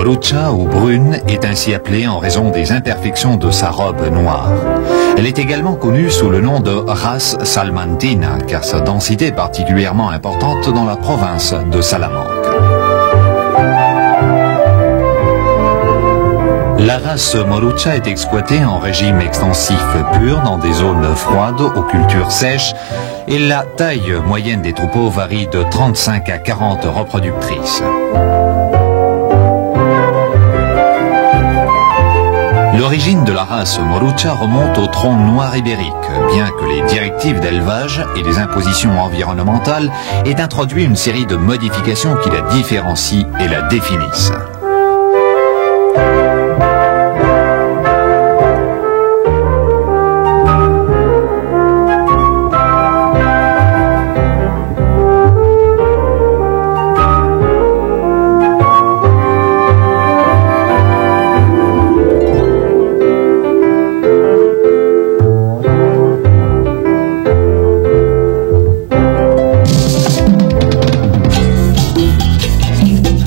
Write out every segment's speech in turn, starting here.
Morucha ou brune est ainsi appelée en raison des imperfections de sa robe noire. Elle est également connue sous le nom de race salmantina car sa densité est particulièrement importante dans la province de Salamanque. La race Morucha est exploitée en régime extensif pur dans des zones froides aux cultures sèches et la taille moyenne des troupeaux varie de 35 à 40 reproductrices. L'origine de la race Morucha remonte au tronc noir ibérique, bien que les directives d'élevage et les impositions environnementales aient introduit une série de modifications qui la différencient et la définissent.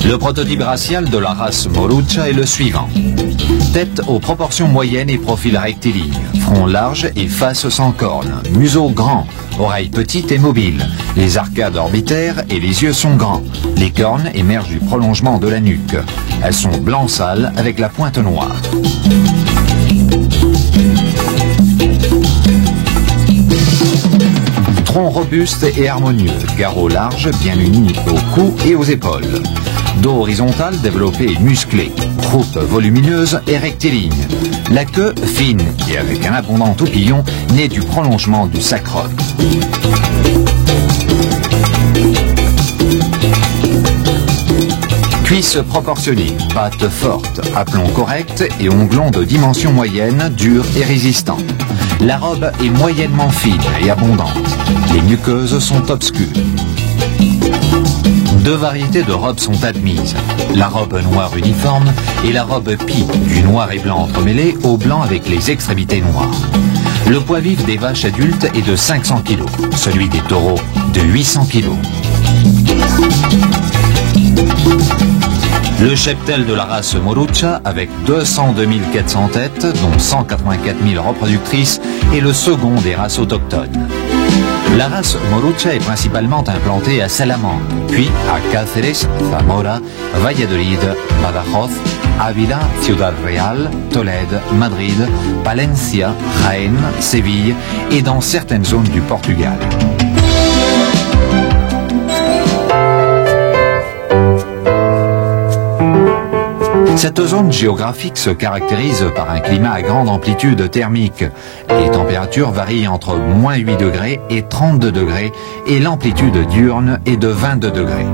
Le prototype racial de la race Morucha est le suivant. Tête aux proportions moyennes et profil rectiligne, front large et face sans cornes, museau grand, oreilles petites et mobiles, les arcades orbitaires et les yeux sont grands. Les cornes émergent du prolongement de la nuque. Elles sont blanc sale avec la pointe noire. Tronc robuste et harmonieux, garrot large bien uni au cou et aux épaules. Dos horizontal développé et musclé, croupe volumineuse et rectiligne. La queue fine et avec un abondant toupillon né du prolongement du sacrum. Cuisses proportionnées, pattes fortes, aplomb correct et onglons de dimension moyenne, durs et résistants. La robe est moyennement fine et abondante. Les muqueuses sont obscures. Deux variétés de robes sont admises, la robe noire uniforme et la robe pie, du noir et blanc entremêlé au blanc avec les extrémités noires. Le poids vif des vaches adultes est de 500 kg, celui des taureaux de 800 kg. Le cheptel de la race Morucha, avec 202 400 têtes, dont 184 000 reproductrices, est le second des races autochtones. La race Morucha est principalement implantée à Salamanque, puis à Cáceres, Zamora, Valladolid, Badajoz, Ávila, Ciudad Real, Tolède, Madrid, Palencia, Jaén, Séville et dans certaines zones du Portugal. Cette zone géographique se caractérise par un climat à grande amplitude thermique. Les températures varient entre moins 8 degrés et 32 degrés et l'amplitude diurne est de 22 degrés.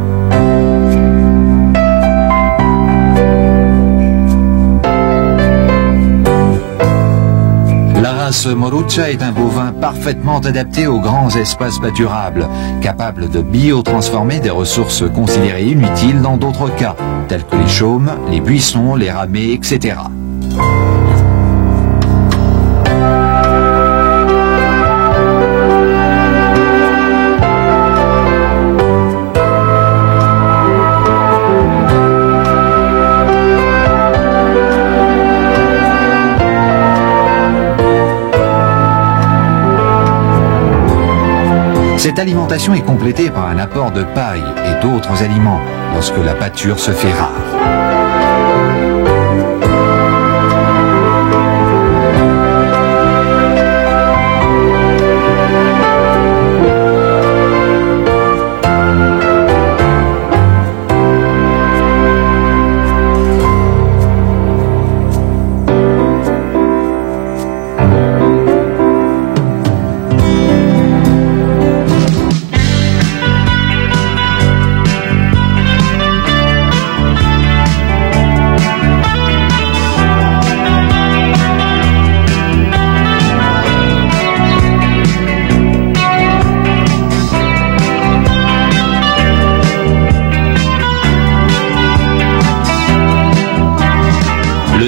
La race Morucha est un bovin parfaitement adapté aux grands espaces pâturables, capable de biotransformer des ressources considérées inutiles dans d'autres cas, tels que les chaumes, les buissons, les ramets, etc. Cette alimentation est complétée par un apport de paille et d'autres aliments lorsque la pâture se fait rare.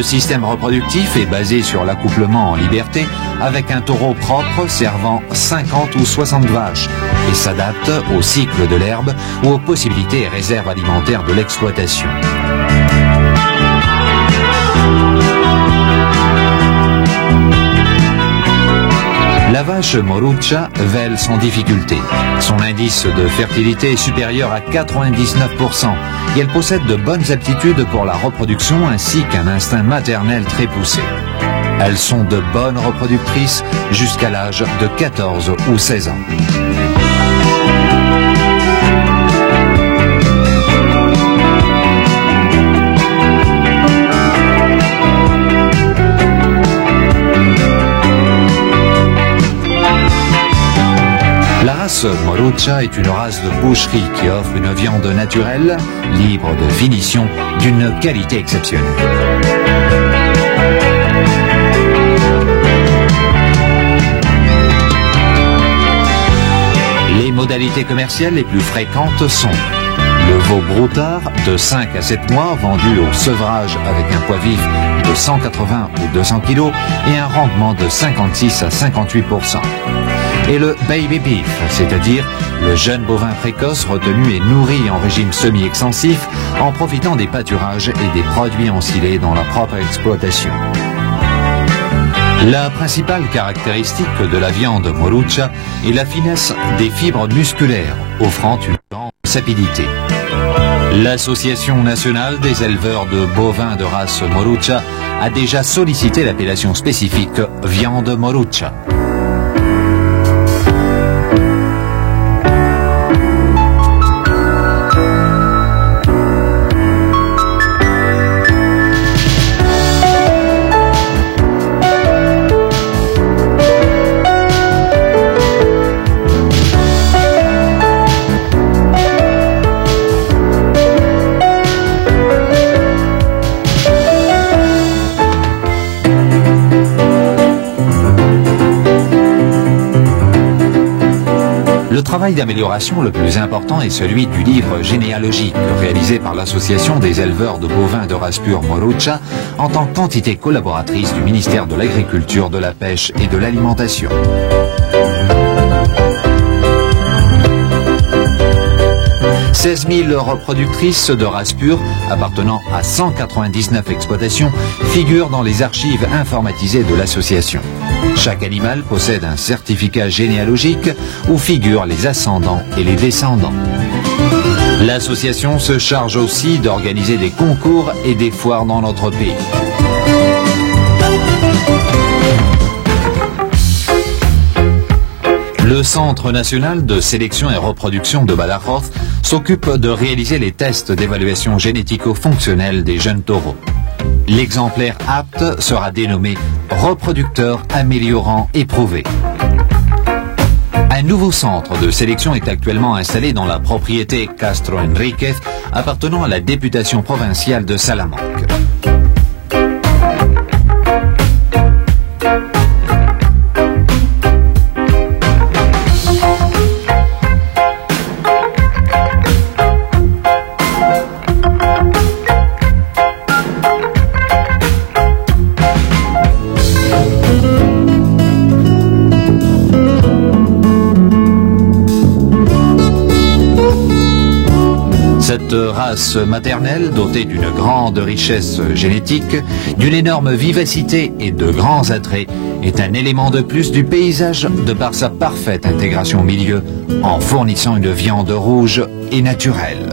Le système reproductif est basé sur l'accouplement en liberté avec un taureau propre servant 50 ou 60 vaches et s'adapte au cycle de l'herbe ou aux possibilités et réserves alimentaires de l'exploitation. La vache Morucha vèle sans difficulté. Son indice de fertilité est supérieur à 99% et elle possède de bonnes aptitudes pour la reproduction ainsi qu'un instinct maternel très poussé. Elles sont de bonnes reproductrices jusqu'à l'âge de 14 ou 16 ans. La race Morucha est une race de boucherie qui offre une viande naturelle, libre de finition, d'une qualité exceptionnelle. Les modalités commerciales les plus fréquentes sont le veau broutard de 5 à 7 mois vendu au sevrage avec un poids vif de 180 ou 200 kg et un rendement de 56 à 58%. Et le baby beef, c'est-à-dire le jeune bovin précoce retenu et nourri en régime semi-extensif en profitant des pâturages et des produits ensilés dans la propre exploitation. La principale caractéristique de la viande Morucha est la finesse des fibres musculaires, offrant une grande sapidité. L'Association nationale des éleveurs de bovins de race Morucha a déjà sollicité l'appellation spécifique viande Morucha. Le travail d'amélioration le plus important est celui du livre généalogique réalisé par l'Association des éleveurs de bovins de race pure Morucha en tant qu'entité collaboratrice du ministère de l'Agriculture, de la Pêche et de l'Alimentation. « 16 000 reproductrices de race pure appartenant à 199 exploitations figurent dans les archives informatisées de l'association. Chaque animal possède un certificat généalogique où figurent les ascendants et les descendants. L'association se charge aussi d'organiser des concours et des foires dans notre pays. Le Centre national de sélection et reproduction de Badajoz s'occupe de réaliser les tests d'évaluation génético-fonctionnelle des jeunes taureaux. L'exemplaire apte sera dénommé reproducteur améliorant éprouvé. Un nouveau centre de sélection est actuellement installé dans la propriété Castro Enriquez appartenant à la députation provinciale de Salamanque. Cette race maternelle, dotée d'une grande richesse génétique, d'une énorme vivacité et de grands attraits, est un élément de plus du paysage de par sa parfaite intégration au milieu, en fournissant une viande rouge et naturelle.